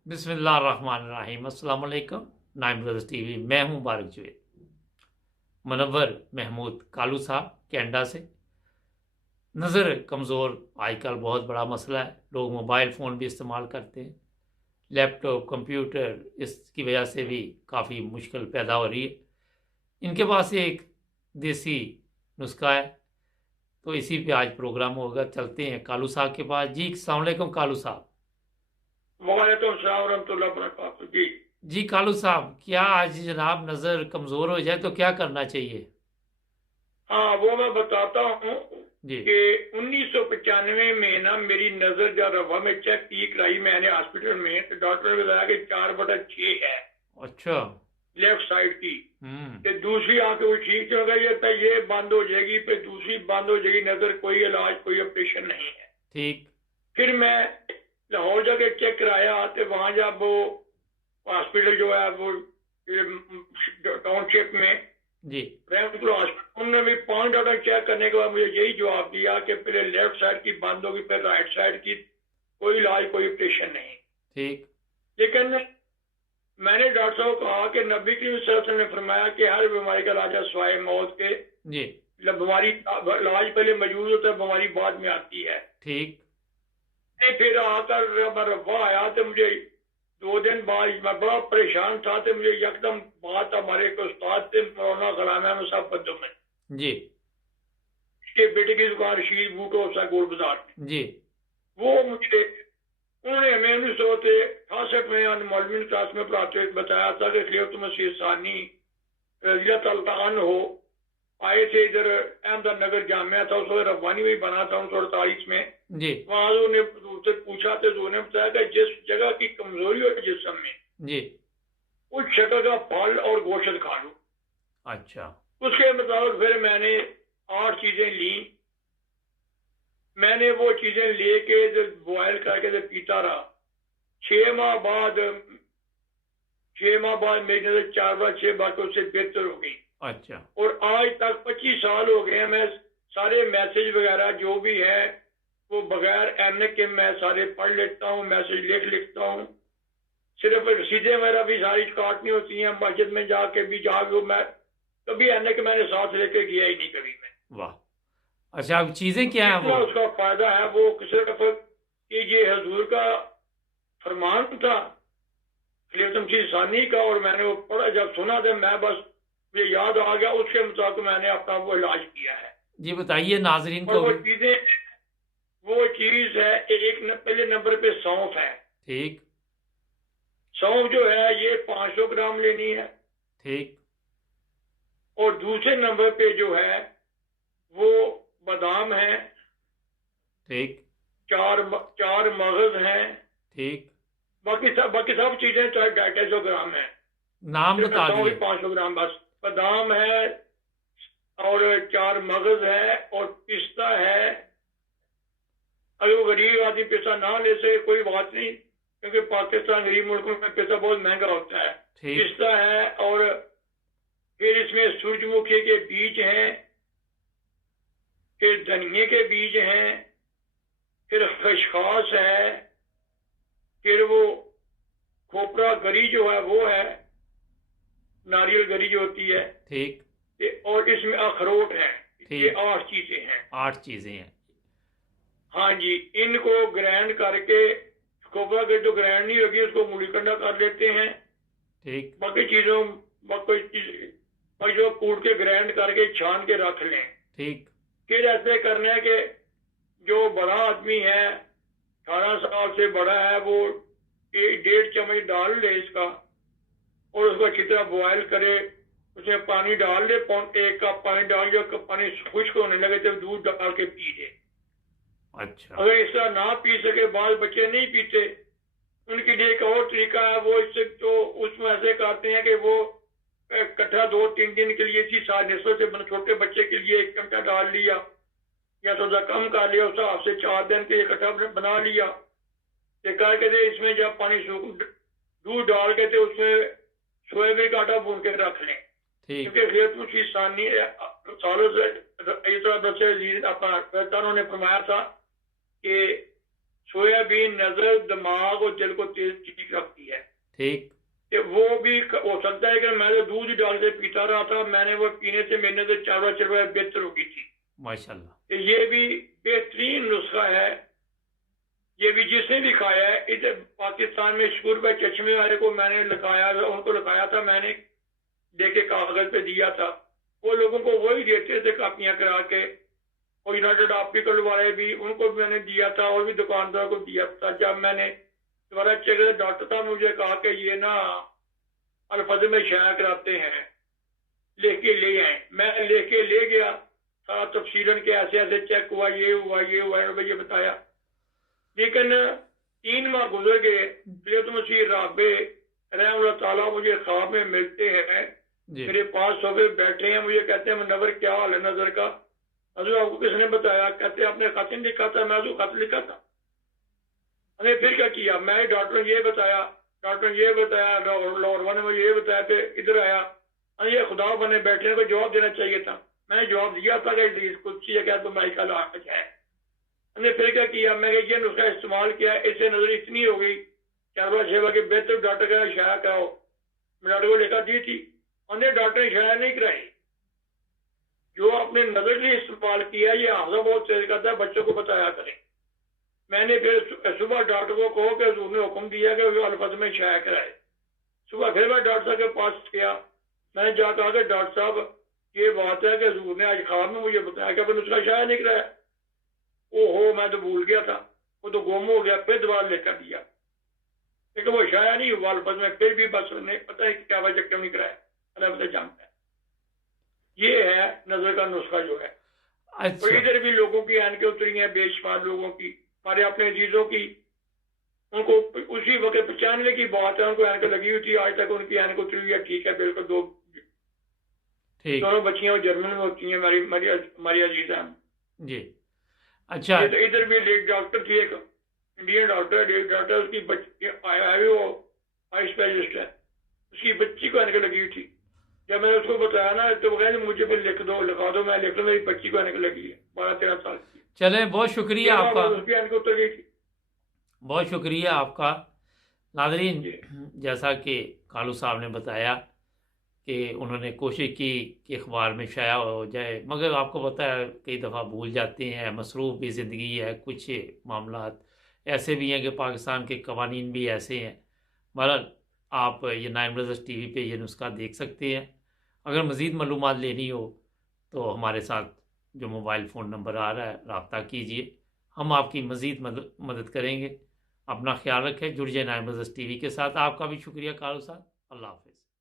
बिस्मिल्लाहिर्रहमानिर्रहीम। अस्सलाम वालेकुम। नाइन ब्रदर्स टीवी, मैं हूं बारिक जुए। मुनव्वर महमूद कालू साहब कैनेडा से। नज़र कमज़ोर आजकल बहुत बड़ा मसला है। लोग मोबाइल फ़ोन भी इस्तेमाल करते हैं, लैपटॉप कंप्यूटर, इसकी वजह से भी काफ़ी मुश्किल पैदा हो रही है। इनके पास एक देसी नुस्खा है, तो इसी पे आज प्रोग्राम होगा। चलते हैं कालू साहब के पास। जी अस्सलाम वालेकुम कालू साहब। वालेकुम सलाम रहमतुल्लाह वबरकातुहू जी। जी कालू साहब, क्या आज जनाब नज़र कमज़ोर हो जाए तो क्या करना चाहिए? हाँ, वो मैं बताता हूँ जी। कि 1995 में ना मेरी नजर जब रवा में चेक की कराई मैंने हॉस्पिटल में, तो डॉक्टर ने बताया कि 4/6 है अच्छा। लेफ्ट साइड की। हम्म। कि दूसरी आंख वो ठीक हो गई है, तो ये बंद हो जाएगी, फिर दूसरी बंद हो जाएगी नजर, कोई इलाज कोई ऑपरेशन नहीं है। ठीक। फिर मैं लाहौर जाके चेक कराया, तो वहां जब वो हॉस्पिटल जो है वो टाउनशिप में जी। उन्होंने भी 5 डॉक्टर चेक करने के बाद मुझे यही जवाब दिया कि पहले लेफ्ट साइड की बंद होगी, फिर राइट साइड की, कोई इलाज कोई ऑपरेशन नहीं। ठीक। लेकिन मैंने डॉक्टर साहब को कहा कि नबी करीम सल्लल्लाहु अलैहि वसल्लम ने फरमाया कि हर बीमारी का इलाज है सिवाय मौत के। जी। बीमारी इलाज पहले मौजूद होता है, बीमारी बाद में आती है। ठीक। नहीं, फिर आकर मैं रब्बा आया तो मुझे 2 दिन बाद मैं बड़ा परेशान था, तो मुझे यकदम बात हमारे एक उस्ताद थे मौलाना गुलाम मुसा में, जी। के बेटे की दुकान शील बूटो सा गोल बाजार में। जी। वो मुझे उन्होंने हमें 1968 में मौलवी क्लास में पढ़ाते हुए बताया था कि खलीफत मसीह सानी रज़ी अल्लाह अन्हु हो आए थे इधर। अहमद नगर जामिया था, उस वक्त रब्बानी भी बना था 1948 में। जी। वहां उन्होंने उनसे पूछा तो उन्होंने बताया कि जिस जगह की कमजोरी हो जिस्म में, जी। उस जगह का फल और गोश्त खा लो। अच्छा। उसके मुताबिक फिर मैंने 8 चीजें ली। मैंने वो चीजें लेके बॉयल करके पीता रहा। 6 माह बाद 6 माह बाद मेरी नजर 4/6 बातों से बेहतर हो गई। अच्छा। और आज तक 25 साल हो गए हैं, मैं सारे मैसेज वगैरह जो भी है वो बगैर एमए के मैं सारे पढ़ लेता हूँ, मैसेज लिखता हूँ। सिर्फ रसीदें वगैरह भी सारी काटनी होती हैं, मस्जिद में जाके भी जाके मैं कभी एमए के मैंने साथ लेके गया ही नहीं कभी मैं। वाह। अच्छा, अब चीज़ें तो क्या हैं वो? जितना उसका फायदा है वो सिर्फ कि ये हजूर का फरमान था खलीफत मसीह सानी का, और मैंने वो पढ़ा जब सुना था मैं बस मुझे याद आ गया, उसके मुताबिक मैंने अपना वो इलाज किया है। जी बताइए नाजरीन और को वो भी। चीजें वो चीज है पहले नंबर पे सौंफ है। ठीक। सौंफ जो है ये 500 ग्राम लेनी है। ठीक। और दूसरे नंबर पे जो है वो बादाम है। ठीक। चार मगज हैं। ठीक। बाकी सब चीजें चाहे 250 ग्राम है। नाम सिर्फ बता सौंफ ही दिए। 500 ग्राम बस। बादाम है और 4 मगज है और पिस्ता है। अगर वो गरीब आदमी पिस्ता ना ले सके कोई बात नहीं, क्योंकि पाकिस्तान गरीब मुल्कों में पिस्ता बहुत महंगा होता है। ठीक। पिस्ता है और फिर इसमें सूरजमुखी के बीज हैं, फिर धनिए के बीज हैं, फिर खसखस है, फिर वो खोपरा गरी जो है वो है, नारियल गरी जो होती है, ठीक। और इसमें अखरोट है। ये ठीक। 8 चीजें हैं। 8 चीज़ें हैं। हाँ जी, इनको ग्राइंड करके, खोपरा के जो ग्राइंड नहीं होगी उसको मूली कंडा कर लेते हैं। ठीक। बाकी चीजों बाकी चीज और जो कूट के ग्राइंड करके छान के रख लें। ठीक। फिर ऐसे करना है कि जो बड़ा आदमी है 18 साल से बड़ा है वो 1.5 चम्मच डाल ले इसका, और उसको अच्छी तरह बॉयल करे। उसमें पानी डाल दे, 1 कप पानी डाल, जो कप पानी खुश्क होने लगे तो दूध डाल के पी दे। अच्छा। अगर इस तरह ना पी सके, बाल बच्चे नहीं पीते, उनके लिए एक और तरीका है। वो इससे तो उसमें ऐसे करते हैं कि वो इकट्ठा 2-3 दिन के लिए इसी साजिशों से छोटे बच्चे के लिए 1 घंटा डाल लिया या थोड़ा कम कर लिया, उस हिसाब से 4 दिन के इकट्ठा बना लिया। ये करके दे इसमें जब पानी सूख दूध डाल के थे उसमें सोयाबीन का आटा भून के रख लें। ठीक। क्योंकि खेत में किसानी सालों से इस तरह बच्चे अपना उन्होंने फरमाया था कि سویابین نظر، دماغ اور دل کو تیز ٹھیک رکھتی ہے. ٹھیک. کہ وہ بھی ہو سکتا ہے کہ میں تو دودھ ہی ڈال کے پیتا رہا تھا، میں نے وہ پینے سے میرے سے چارواں چرواں بہتر ہو گئی تھی. ماشاءاللہ. کہ یہ بھی بہترین نسخہ ہے. یہ بھی جس نے بھی کھایا ہے. ادھر پاکستان میں شکور بھائی چشمے والے کو میں نے لکھایا، ان کو لکھایا تھا، میں نے دے کے کاغذ پہ دیا تھا. وہ لوگوں کو وہی دیتے تھے کاپیاں کرا کے. اور یونائٹڈ آپٹیکل والے بھی، ان کو بھی میں نے دیا تھا، اور بھی دکاندار کو دیا تھا. جب میں نے دوبارہ چیک کیا، ڈاکٹر صاحب نے مجھے کہا کہ یہ نا الفاظ میں شائع کراتے ہیں، لکھ کے لے آئیں. میں لکھ کے لے گیا سارا تفصیلاً کہ ایسے ایسے چیک ہوا، یہ ہوا یہ ہوا، انہوں نے یہ بتایا. لیکن 3 ماہ گزر گئے. سید مسیح رابع رحم اللہ تعالیٰ مجھے خواب میں ملتے ہیں، جی. میرے پاس صوفے بیٹھے ہیں، مجھے کہتے ہیں منور کیا حال ہے نظر کا؟ حضور آپ کو کس نے بتایا؟ کہتے ہیں آپ نے خط نہیں لکھا تھا. میں حضور خط لکھا تھا. ہم نے پھر کیا کیا؟ میں ڈاکٹر نے یہ بتایا، ڈاکٹر نے یہ بتایا، لاہور نے مجھے یہ بتایا. پھر ادھر آیا، یہ خدا بنے بیٹھے ہیں، کو جواب دینا چاہیے تھا. میں نے جواب دیا تھا کہ حدیث قدسی ہے کہ تو ملائکہ لاحق ہے. ہم نے پھر کیا؟ میں نے یہ نسخہ استعمال کیا، اس سے نظر اتنی ہو گئی 4 کے بہتر ڈاکٹر کا شائع کراؤ. میں ڈاکٹر کو لکھا دی تھی، انہوں نے ڈاکٹر نے شائع نہیں کرائی. جو آپ نے نظر لیے استعمال کیا، یہ حافظہ بہت تیز کرتا ہے، بچوں کو بتایا کریں. میں نے پھر صبح ڈاکٹر کو کہو کہ حضور نے حکم دیا کہ وہ الفاظ میں شائع کرائے. صبح پھر میں ڈاکٹر صاحب کے پاس گیا. میں نے جا کہا کہ ڈاکٹر صاحب یہ بات ہے کہ حضور نے آج خواب میں مجھے بتایا کہ نسخہ شائع نہیں کرایا. او میں تو بھول گیا تھا، وہ تو گم ہو گیا. پھر دوبارہ لے کر دیا، لیکن وہ شائع نہیں ہوا الفاظ میں. پھر بھی بس نہیں پتہ ہے کہ کیا وجہ کیوں نہیں کرایا، اللہ پتہ جانتا ہے. یہ ہے نظر کا نسخہ جو ہے. اور اچھا. ادھر بھی لوگوں کی اینکیں اتری ہیں، بے شمار لوگوں کی، ہمارے اپنے عزیزوں کی. ان کو اسی وقت 95 کی بات ہے، ان کو اینک لگی ہوئی تھی، آج تک ان کی اینک اتری ہوئی ہے. ٹھیک ہے، بالکل. ٹھیک. دونوں بچیاں جرمن میں ہوتی ہیں، ہماری عزیزاں. جی. اچھا. ادھر بھی ایک ڈاکٹر تھی، ایک انڈین ڈاکٹر، ایک ڈاکٹر اس کی بچی وہ آئی اسپیشلسٹ ہے، اس کی بچی کو اینک لگی ہوئی تھی. جب میں نے اس کو بتایا نا تو وہ کہا مجھے بھی لکھا دو. میں لکھ دوں، میری بچی کو اینک لگی ہے 12-13 سال کی. چلیں، بہت شکریہ آپ کا. اس کی اینک اتر گئی تھی. بہت شکریہ آپ کا. ناظرین، جی. جیسا کہ کالو صاحب نے بتایا کہ انہوں نے کوشش کی کہ اخبار میں شائع ہو جائے، مگر آپ کو پتہ ہے کئی دفعہ بھول جاتے ہیں، مصروف بھی زندگی ہے، کچھ معاملات ایسے بھی ہیں کہ پاکستان کے قوانین بھی ایسے ہیں. بہرحال آپ یہ 9 بردرز ٹی وی پہ یہ نسخہ دیکھ سکتے ہیں. اگر مزید معلومات لینی ہو تو ہمارے ساتھ جو موبائل فون نمبر آ رہا ہے رابطہ کیجئے، ہم آپ کی مزید مدد کریں گے. اپنا خیال رکھیں، جڑ جائیں 9 بردرز ٹی وی کے ساتھ. آپ کا بھی شکریہ کالو صاحب. اللہ حافظ.